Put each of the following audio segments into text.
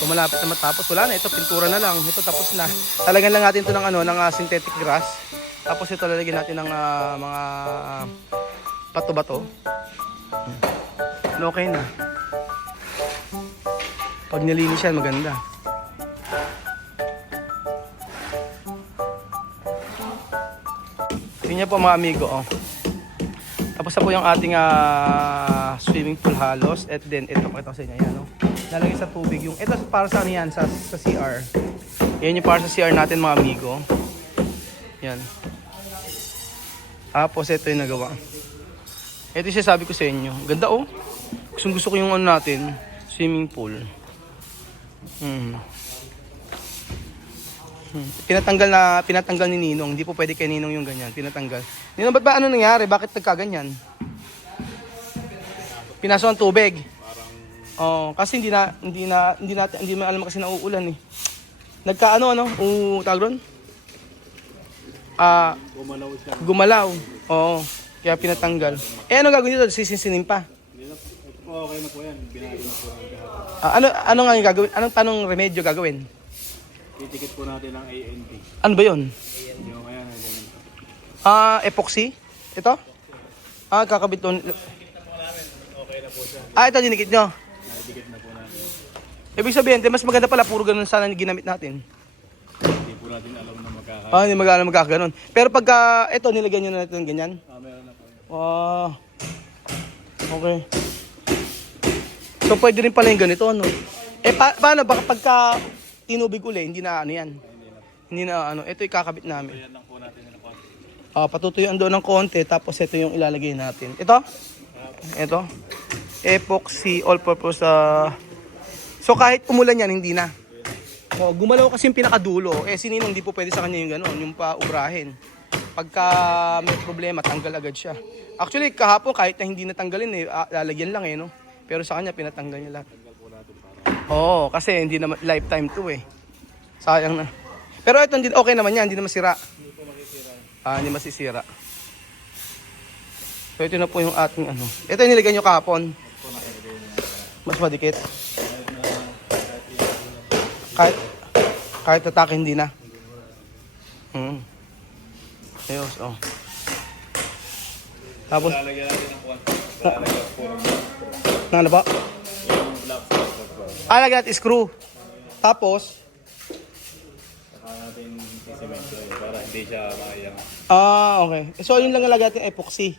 So malapit na matapos. Wala na, ito pintura na lang. Ito tapos na. Talagyan lang natin ito ng ano, ng synthetic grass. Tapos ito lalagyan natin ng mga bato-bato. Okay na. Pag nilinis yan, maganda. Tingnan po mga amigo, oh. Tapos na po yung ating swimming pool halos. At then, ito pakita ko sa inyo, yan, oh. Nalagay sa tubig yung, ito para sa ano yan, sa CR. Yan yung para sa CR natin mga amigo. Yan. Tapos ito yung nagawa. Ito yung sabi ko sa inyo. Ganda, oh. Gusto ko yung ano natin, swimming pool. Pinatanggal ni Ninong. Hindi po pwede kay Ninong yung ganyan. Pinatanggal. Ninong, ba't ba ano nangyari? Bakit nagkaganyan? Pinasok ang tubig. Oh, kasi hindi mo alam kasi nauulan eh. Nagkaano tawag doon? Gumalaw siya. Gumalaw. Oo. Kaya pinatanggal. Ano gagawin dito? Sisinsinin pa. Ito po okay na po yan. Binago na po natin. Ano nga yung gagawin? Anong tanong remedyo gagawin? Titikit po natin ang ANT. Ano ba yun? Yung kaya na ganun. Epoxy? Ito? Kakabit doon. Okay na po siya. Ito dinikit nyo. Nakidikit na po natin. Ibig sabihin, mas maganda pala puro ganun sana ginamit natin. Hindi po natin alam na magkakaroon. Hindi magkakaganon. Pero pagka ito nilagyan nyo na natin ganyan. Meron na po. Okay. So pwede rin pala yung ganito, ano? Paano? Baka pagka tinubig uli, hindi na ano yan. Hindi na ano. Ito ikakabit namin. Yan lang po natin ng konti. Patutuyuan doon ng konti, tapos ito yung ilalagay natin. Ito? Ito. Epoxy all-purpose. So kahit umulan yan, hindi na. Gumalaw kasi yung pinakadulo. Si Ninong hindi po pwede sa kanya yung gano'n, yung paubrahin. Pagka may problema, tanggal agad siya. Actually, kahapon kahit na hindi natanggalin lalagyan lang no. Pero sa kanya, pinatanggal niya lahat. Oo, kasi hindi naman lifetime to Sayang na. Pero ito, okay naman yan, hindi na masira. Hindi po makisira. Hindi masisira. So ito na po yung ating ano. Ito yung nilagay nyo kahapon. Mas madikit. Kahit atake hindi na. Ayos, oh. Tapos, Lalagyan natin ng konti. Lalagyan po ng ano ba? yung black po. Lagyan natin screw. Tapos, Saka natin sisemento para hindi siya makayang. okay. So yun lang nalagay natin epoxy.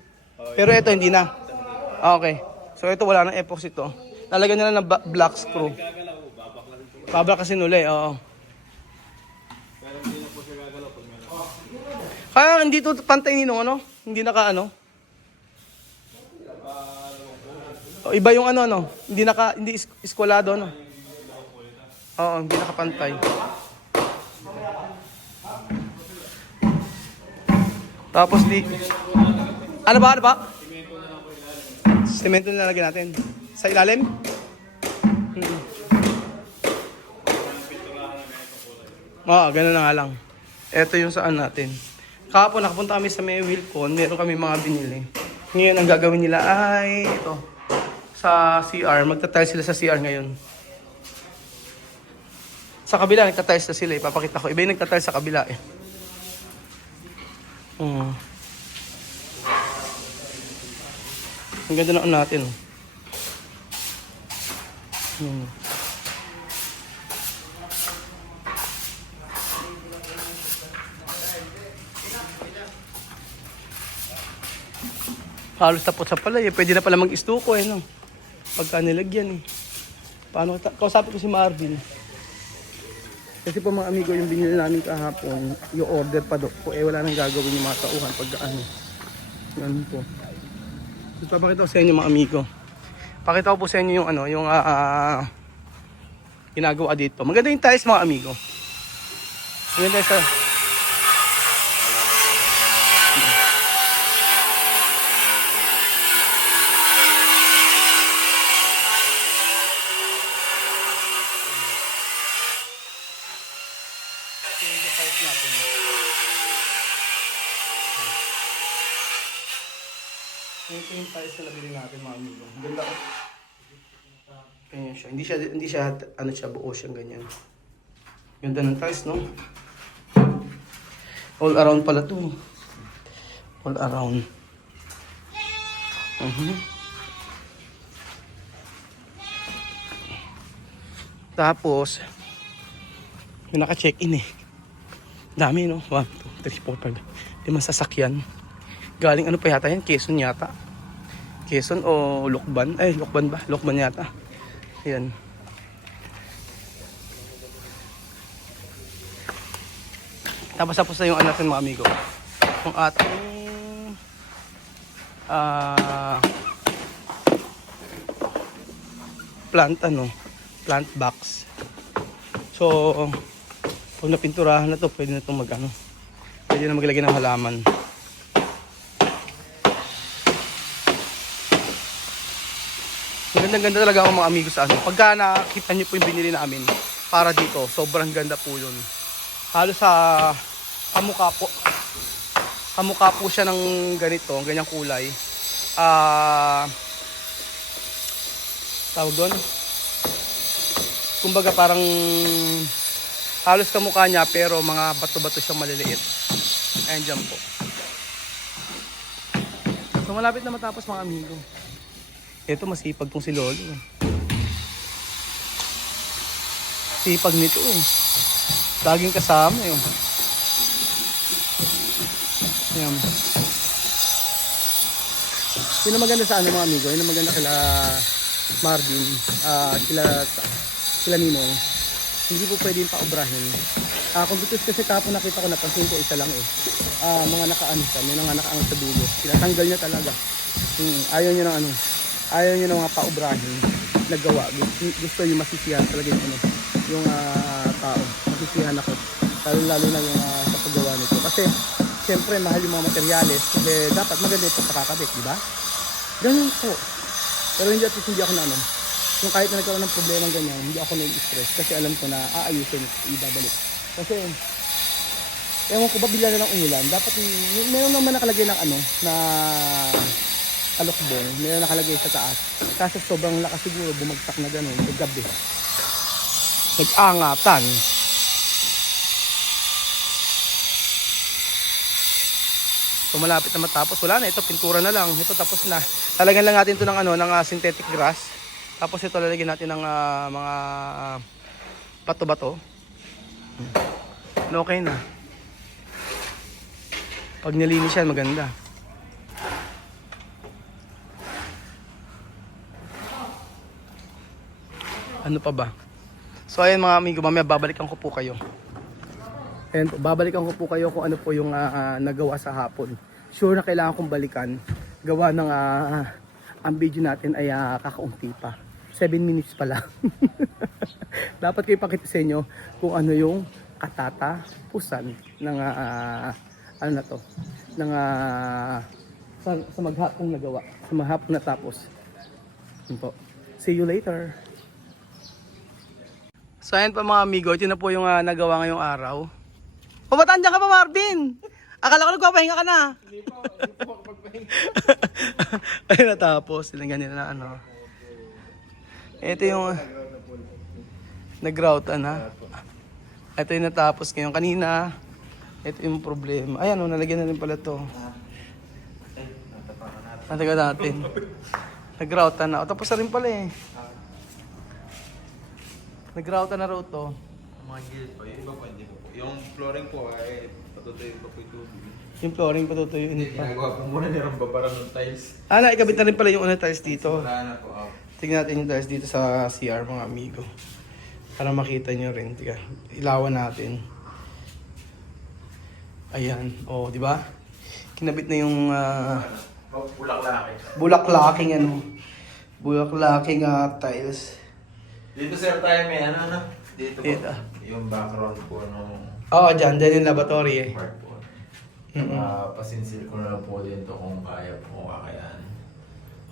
Pero ito hindi na. Okay. So ito wala nang epoxy to. Lalagyan na lang ng black screw. Babaklasin uli, oo. Pero hindi na po siya gagalaw pag meron. Kaya hindi to pantay Ninong, ano? Hindi naka ano. Iba yung ano. Hindi iskwalado, ano? Oo, hindi nakapantay. Tapos ano ba? Semento na lagyan natin. Sa ilalim? Ganun na nga lang. Ito yung saan natin. Kahapon nakapunta kami sa May Wilcon, meron kami mga binili. Ngayon ang gagawin nila ay ito. Sa CR, magta-tiles sila sa CR ngayon. Sa kabila, nagta-tiles na sila. Ipapakita ko. Iba yung nagta-tiles sa kabila Ang ganda na natin. Halos tapos sa pala Pwede na pala mag-istuko no. Pagka nilagyan Paano kausapin ko si Marvin. Kasi po mga amigo yung binili namin kahapon, yung order pa po wala nang gagawin yung mga tauhan pag Ganun po. Ipapakita ko sa inyo mga amigo. Pakita ko po sa inyo yung yung ginagawa dito. Maganda yung tiles mga amigo. Maganda sa ito yung tiles na nabili natin mga amigo. Ganda ko. Ganyan siya. Hindi siya, ano siya, buo siyang ganyan. Ganda ng tiles, no? All around pala to. All around. Tapos, may naka-check-in eh. Dami, no? 1, 2, 3, 4, 5. 5 sasakyan. Galing ano pa yata yan? Quezon yata. Quezon o Lokban? Ay, Lokban ba? Lokban yata. Ayan. Tapos na yung ano natin mga amigo. Yung ating plant box. So, pag napinturahan na to, pwede na itong pwede na maglagay ng halaman. Ganda talaga ang mga amigo sa ano. Pagka nakita nyo po yung binili namin para dito, sobrang ganda po yun. Halos sa kamukha po siya ng ganito, ganyang kulay. Tawag doon? Kumbaga parang halos kamukha niya pero mga bato-bato siyang maliliit. Ayan dyan po. So malapit na matapos mga amigo. Ito masipag tong si Lolo. Sipag nito. Laging kasama yun. Ayan. Yun ang maganda sa ano mga amigo. Yun ang maganda kila Marvin. Sila Ninong. Hindi po pwedeng pa-obrahin. Kung dito kasi tapos nakita ko, napansin ko isa lang eh. Mga nakaano siya, may mga nakaangat sa dulo. Tinatanggal niya talaga. Ayaw niya ng ano. Ayaw niya ng mga pa-obrahin. Nagawa. Gusto niya masisiyahan talaga yung tao. Masisiyahan ako. Lalo na yung sa paggawa nito. Kasi siyempre mahal yung mga materyales. Kasi dapat maganda ito sa kakabit, di ba? Ganun po. Pero hindi ako na ano. Yung kahit na nagkaroon ng problema ganyan, hindi ako nai-stress kasi alam ko na aayusin at ibabalik. Kasi, ewan ko ba bigla na lang umulan, dapat meron naman nakalagay ng ano, na alokbong, meron nakalagay sa taas. Kasi sobrang lakas siguro, bumagsak na gano'n, sa gabi. Nag-angatan. So malapit na matapos, wala na, ito pintura na lang, ito tapos na. Talagyan lang natin ito ng ano, ng synthetic grass. Tapos ito lalagyan natin ng mga bato-bato. Okay na. Pag nilinis yan, maganda. Ano pa ba? So ayan mga amigo, mamaya babalikan ko po kayo. Ayan po, babalikan ko po kayo kung ano po yung nagawa sa hapon. Sure na kailangan kong balikan. Gawa ng ang video natin ay kakaunti pa. 7 minutes pa lang. Dapat kayo pakita sa inyo kung ano yung katatapusan ng ano na to, ng sa maghapong nagawa, sa maghapong natapos. Yun po. See you later. So ayan pa mga amigo, ito na po yung nagawa ngayong araw. O ba't andyan ka pa Marvin? Akala ko nagpapahinga ka na. Hindi po ako magpahinga. Ayun natapos, ilang ganyan na ano. Ito yung nag-routan ha. Ito yung natapos ngayon. Kanina, ito yung problema. Ayan o, nalagyan na rin pala to. Nataga natin. Nag-routan na. O, tapos na rin pala eh. Nag-routan na raw to. Mga gilid po, yung iba po hindi po. Yung flooring po ay patutuyo po po yung tubig. Yung flooring patutuyuin Hindi, pa. ginagawa po muna nila babara ng tiles. Naikabit na rin pala yung tiles dito. Wala na po. Tingnan natin yung tiles dito sa CR mga amigo. Para makita nyo rin. Tika, ilawan natin. Ayan. O, di ba? Kinabit na yung Bulaklaki. bulaklaking ano. Bulaklaking tiles. Dito sir tayo may ano. Dito po. Dito. Yung background po nung Oo, dyan. Dyan yung laboratory eh. part po. Mm-mm. Pasinsil ko na lang po dito kung kaya po, kung kakayaan.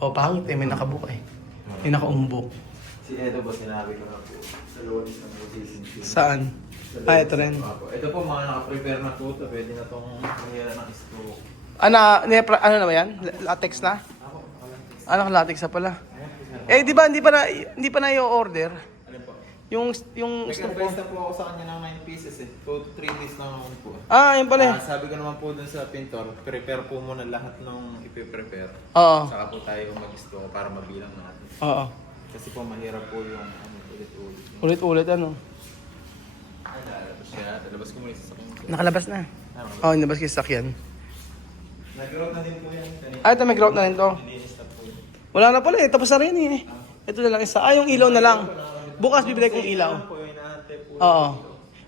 O, pangit eh. May nakabook eh. May nakaumbok. Ito po sinabi ko na po. Sa loadis na po sisinsil. Saan? Ito rin. Ito po mga naka-prepare na po ito. Pwede na itong mangyara ng stroke. Ano na ba yan? Latex na? Ano, latex na pala. Eh, di ba, hindi pa na i-order? Ano po? Yung gusto ko. Nag-advise na po ako sa kanya ng 9 pieces eh. 2 to 3 days na naman po. Ah, yun pala. Sabi ko naman po dun sa pintor, prepare po muna lahat ng ipe-prepare. Oo. Saka po tayo mag-store para mabilang natin. Oo. Kasi po mahirap po yung ulit-ulit. Ulit-ulit ano. Ay, lalabas siya. Talabas ko muna sa sakyan. Nakalabas na. Oo, nilabas kayo sa sakyan. Nag-grout na din po yan. Kanina. Ah, ito may grout na rin to. Nilinis na po yun. Wala na pala eh, tapos na rin eh. Ito na lang isa. Ah, yung ilaw na lang. Bukas bibili kong ilaw. Po, inaantay po. Oo.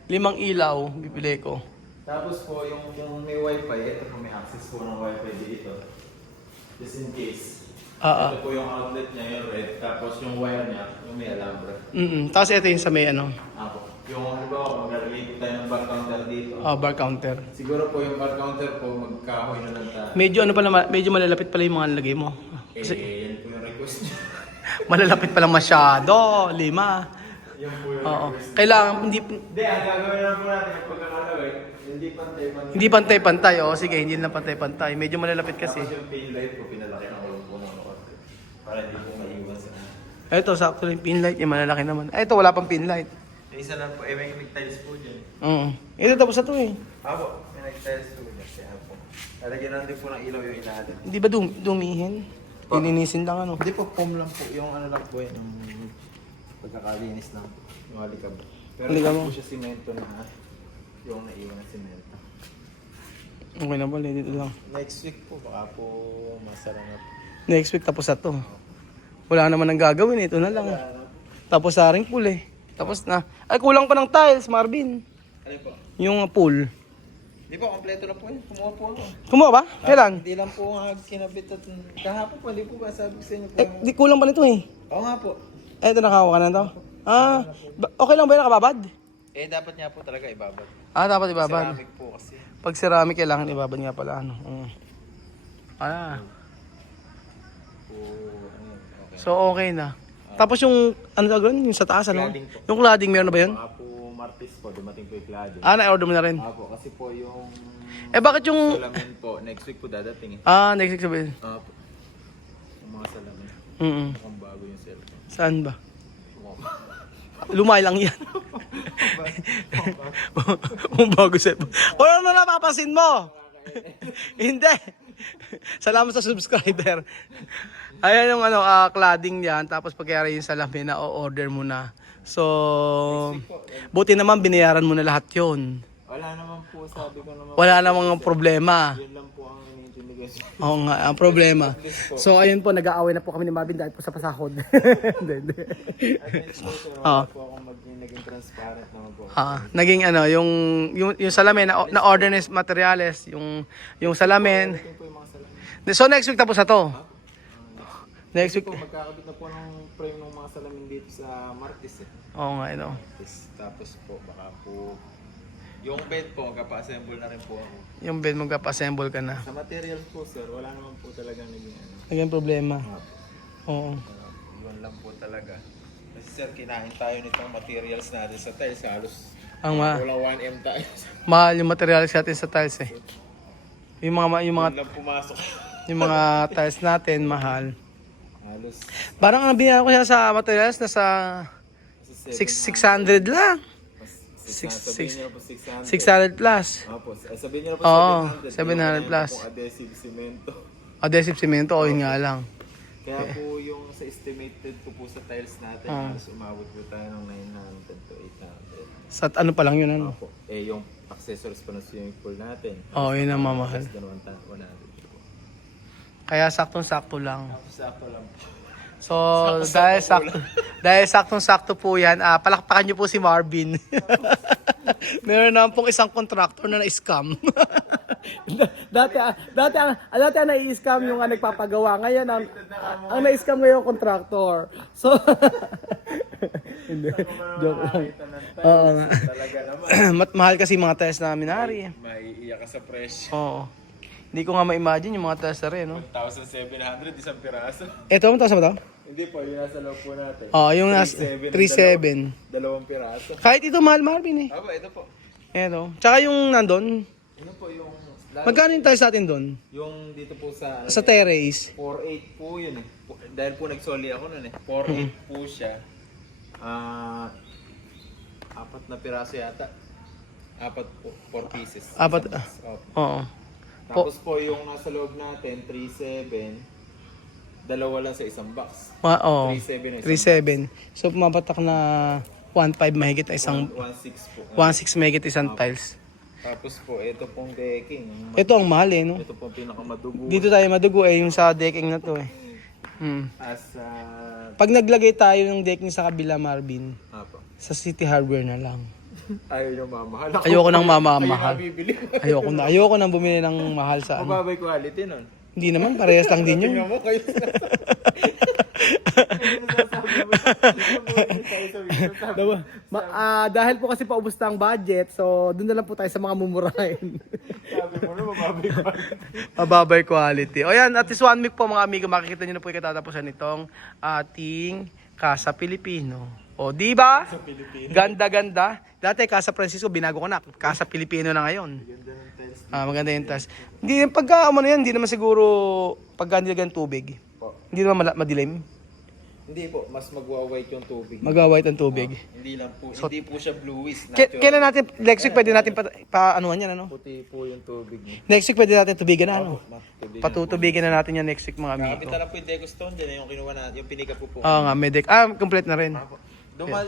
5 ilaw bibili ko. Tapos po, yung may wifi, ito po may access po ng wifi dito. Just in case. Oo. Ito po yung outlet niya, yung red. Tapos yung wire niya, yung may alambre. Tapos ito yung sa may ano, Apo. Yung halimbawa, maglalagay ko tayo ng bar counter dito. bar counter. Siguro po yung bar counter po, magkahoy na lang tayo. Medyo ano pala, medyo malalapit pala yung mga lagay mo. Kasi Yan po yung request niya. malalapit pala masyado, 5. Yan po yung Oo. request. Kailangan, Hindi, ang gagawin lang po natin, yung pagkakalagay, hindi pantay-pantay. hindi pantay-pantay. Oh, sige, hindi lang pantay-pantay. Medyo malalapit kasi. Tapos yung pin light po, pinalaki ng ulo po ng konti. Para hindi po maiwan sa... Ito, sakto yung pin light, yung malalaki naman. Ito, wala pang pin light. Yung isa lang po, may tiles po dyan. Ito, tapos na to eh. Apo, may tiles po dyan. Kaya po. Lalagyan natin po ng ilaw yung inahalin. Hindi ba dumihin? Ilinisin lang ano. Hindi po, foam lang po. Yung ano lang po yun, yung pagkakalinis lang po. Yung alikab. Pero Alikab hindi mo? po siya simento na yung naiwan na simento. Okay na pala, dito lang. Next week po, baka po masarap na po. Next week, tapos na to. Wala naman nang gagawin, ito na lang. Tapos sa ring pool eh. Tapos na. Ay, kulang pa ng tiles, Marvin. Ano po? Yung pool. Hindi po, kompleto na po yun. Kumuha po ako. Kumuha ba? Kailan? Hindi lang po nga kinabit at kahapon po, hindi po ba sabi ko sa inyo po. Eh, di kulang pa nito eh. Oo nga po. Ito, nakakuha ka na to. Ah, okay lang ba yung nakababad? Eh, dapat nga po talaga ibabad. Ah, dapat ibabad. Ceramic po kasi. Pag ceramic, kailangan ibabad nga pala. Ano. Ah, Po, ano, okay. so okay na. Tapos yung, ano gagawin? Yung sa taas, ano? Cladding po. Yung cladding, meron na ba yun? Baka po Martes po, dumating po yung cladding. Ah, na-order mo na rin. Apo, kasi po yung Eh, bakit yung... salamin po, next week po dadating eh. Ah, next week sabihin. Apo. Yung mga salamin. Mm. Mukhang bago yung cellphone. Saan ba? Lumay lang yan. Kung bago sa... O ano na napapansin mo? Hindi. Salamat sa subscriber. Ayan yung ano, cladding yan. Tapos pagkayari yung salamin na o-order mo na. So, buti naman binayaran mo na lahat yon. Wala naman po, sabi ko naman. Wala namang problema. Yun lang po ang iniintindigan siya. Oo nga, ang problema. So, ayun po, nag-aaway na po kami ni Marvin dahil po sa pasahod. Hindi. At least po, sir, Oo. wala po akong naging transparent naman po. Naging ano, yung salamin na order na materials, yung salamin. Ito po yung mga salamin. So next week tapos na to. Next week. Po, magkakabit na po ng frame ng mga salamin dito sa Martes eh. Oo nga, ito. Tapos po, baka po, yung bed po, magkapa-assemble na rin po ako. Yung bed magpa-assemble ka na. Sa materials po, sir, wala naman po talagang naging ano. Naging problema. Oo. Iwan lang po talaga. Kasi sir, kinain tayo nitong materials natin sa tiles. Halos walang 1M tayo. Mahal yung materials natin sa tiles eh. Yung mga Yun lang pumasok. yung mga tiles natin mahal. Halos Parang ang binayaran ko siya sa materials na sa 600 lang. Sabihin niyo na po 600. 600 plus. Opo, sabihin niyo na po Oo, 700. 700 plus. Kung adhesive cemento. Adhesive cemento, o yun nga lang. Kaya po yung sa estimated po po sa tiles natin, halos umabot po tayo ng 900 to 800. Sa ano pa lang yun ano? Opo. Eh yung accessories pa ng swimming pool natin. Oo, yun ang mamahal. Less than 100 po. Kaya saktong-sakto lang. Sakto lang po. So, dahil saktong-sakto po yan, palakpakan niyo po si Marvin. Meron naman pong isang contractor na na-scam. dati na-i-scam yung nagpapagawa. Ngayon, ang na-scam ngayon contractor. So, hindi. Joke lang. Oo nga. Talaga naman. Mahal kasi mga test namin, Ari. May iyak ka sa presyo. Oo. Hindi ko nga ma-imagine yung mga tester eh, no? 1,700 isang piraso. Ito, magtaas ba ito? Hindi po, yung nasa loob po natin. Yung 3,700 3.7. Dalawang piraso. Kahit ito mahal, Marvin eh. Ito po. Ito. Tsaka yung nandun, Ano po yung... magkano yung tiles natin doon? Yung dito po sa... Sa terrace. 4.8 po yun eh. dahil po nagsoli ako nun 4.8 po siya. 4 na piraso yata. 4 pieces. Apat. Opo. Oo. Tapos po yung nasa loob natin, 3.7. Dalawa lang sa isang box. Oo. 3.7 na isang 3.7. So pumapatak na 1.5 mahigit na isang 1.6 po. 1.6 mahigit isang tiles. Tapos po, ito pong decking. Ito ang mahal eh, no? Ito pong pinakamadugo. Dito tayo madugo eh, yung sa decking na to eh. As Pag naglagay tayo ng decking sa kabila, Marvin, Apo. sa City Hardware na lang. Ayaw nyo mamahal. Ayoko nang mamamahal. Ayaw bibili. Ayoko nang bumili ng mahal sa ano. Mababay quality nun. Hindi naman, parehas lang din yun. Tingnan mo kayo. Dahil po kasi paubos na ang budget, so doon na lang po tayo sa mga mumurahin. Sabi mo na mababay quality. Mababay quality. O yan, at least 1 week po mga amigo, makikita nyo na po yung katatapusan nitong ating Casa Pilipino. O, di ba? Ganda-ganda. Dati Casa Francisco, binago ko na. Casa Pilipino na ngayon. Maganda yung tiles. Hindi, pagka ano yan, hindi naman siguro pagka nilagyan ng tubig. Po. Hindi naman madilim. Hindi po, mas magwa-white yung tubig. Mag-white ang tubig. Hindi lang po, hindi po siya bluish. Kailan natin, next week pwede natin pa-anuhan yan, ano? Puti po yung tubig niya. Next week pwede natin tubigan na, ano? Matubig. Patutubigan na natin yan next week, mga amigo. Nakapita lang po yung deco stone dyan, yung kinuha natin, yung pinika po po. Oo nga, medic. Complete na rin.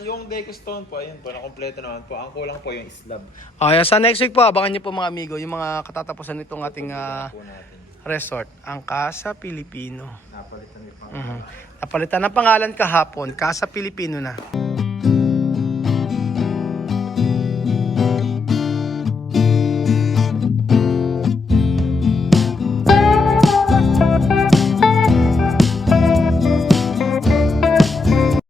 Yung deco stone po, ayun po, nakompleto naman po. Ang kulang po yung slab. Okay, sa next week po, abangan nyo po mga amigo, yung mga katatapusan nitong ating Po natin. resort, ang Casa Pilipino. Napalitan yung pang. Napalitan ng pangalan kahapon, Casa Pilipino na.